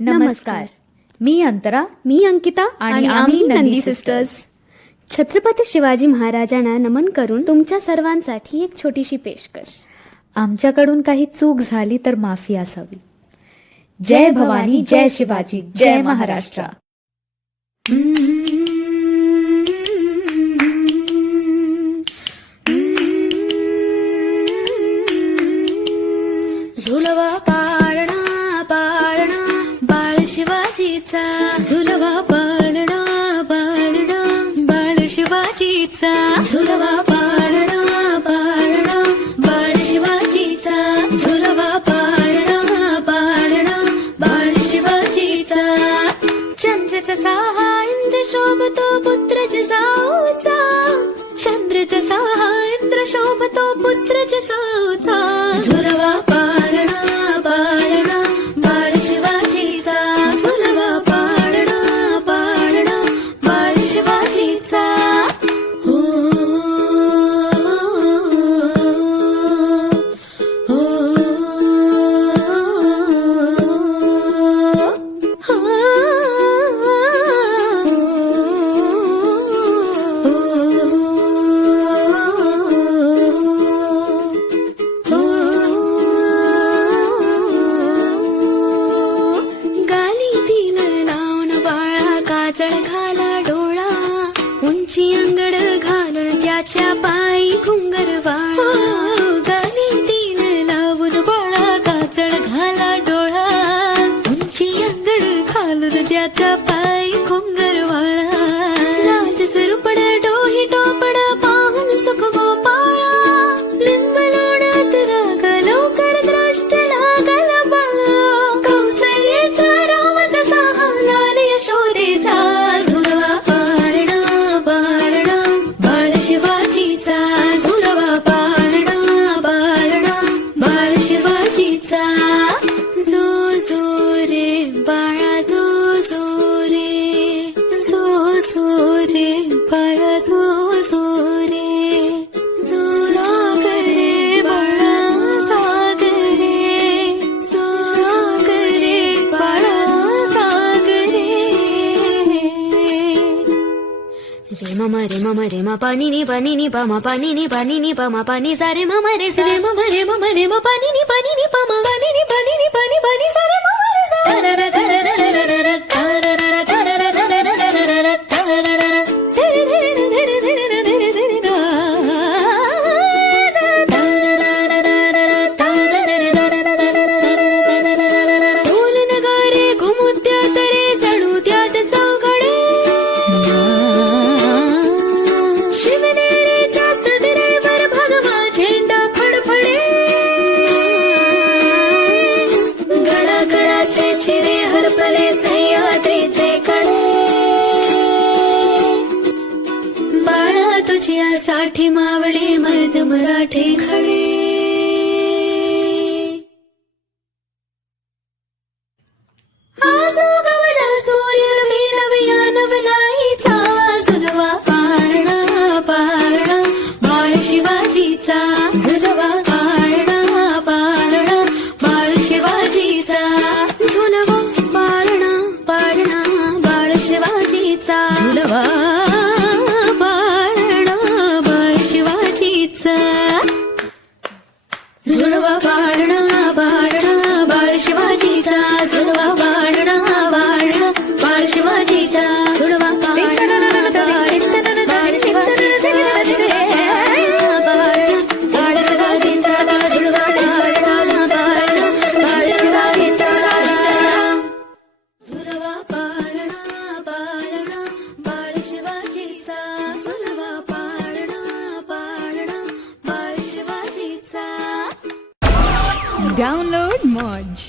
नमस्कार. मी अंतरा. मी अंकिता आणि आम्ही नंदी सिस्टर्स. छत्रपती शिवाजी महाराजांना नमन करून तुमच्या सर्वांसाठी एक छोटीशी पेशकश. आमच्याकडून काही चूक झाली तर माफी असावी. जय भवानी, जय शिवाजी, जय महाराष्ट्र. झुलवा पाळणा पाळणा बाळ शिवाजीचा. झुलवा पाळणा पाळणा बाळ शिवाजीचा. झुलवा पाळणा पाळणा बाळ शिवाजीचा. झुलवा पाळणा पाळणा बाळ शिवाजीचा. चंद्रचा सहा इंद्र शोभतो पुत्र जिजाऊचा. चंद्रचा सहा इंद्र शोभतो पुत्र जिजाऊचा. झुलवा पाळणा पाळणा बाळ शिवाजीचा. झुलवा पाळणा पाळणा बाळ शिवाजीचा. हो हो घाला डोळा उंची अंगड घाल त्याच्या पायी घुंगरवाळा. गाली दिल लावून बाळा काजळ घाला डोळा उंची अंगड घालून त्याच्या पायी घुंगरवाळा. लाज सुरपड डोही टोपड पाहून सुख गोपाळा. लिंब लोणात राग लवकर द्रष्ट लागल बाळा. कौसल्याचा रामचा सहा लाल यशोदेचा. झुलवा पाळणा पाळणा बाळ शिवाजीचा. झुलवा पाळणा पाळणा बाळ शिवाजीचा. जो जो रे बाळा जो जो रे. जो जो रे बाळा जो जो रे. जो सागरे बाळा सागरे. जो सागरे बाळा सागरे. रे मम पानी नी पा मा पानी नी पा मा पानी सा रे मम रे सा रे मम रे म पानी नी पा मा पानी नी पानी सा रे मम रे सा. ढोल नगारे घुमुद्यात रे जणू त्यात चौघडे. शिवनेरीच्या सदरेवर भगवा झेंडा फडफडे. गडागडाचे चिरे हरपले सह्याद्रीचे कडे. बाळा तुझ्यासाठी मावळे मर्द मराठे खडे. आज उगवला सूर्य नव्या नवलाईचा. झुलवा पाळणा पाळणा बाळ शिवाजीचा. झुलवा पाळणा पाळणा बाळ शिवाजीचा. झुलवा पाळणा पाळणा बाळ शिवाजीचा. झुलवा पाळणा बाळ शिवाजीचा. झुलवा पाळणा पाळणा बाळ शिवाजीचा. झुलवा पाळणा पाळणा बाळ शिवाजीचा. झुलवा पाळणा पाळणा बाळ शिवाजीचा. बाळ शिवाजीचा. झुलवा पाळणा पाळणा बाळ शिवाजीचा. झुलवा पाळणा पाळणा बाळ शिवाजीचा. झुलवा पाळणा पाळणा बाळ शिवाजीचा. Download Moj.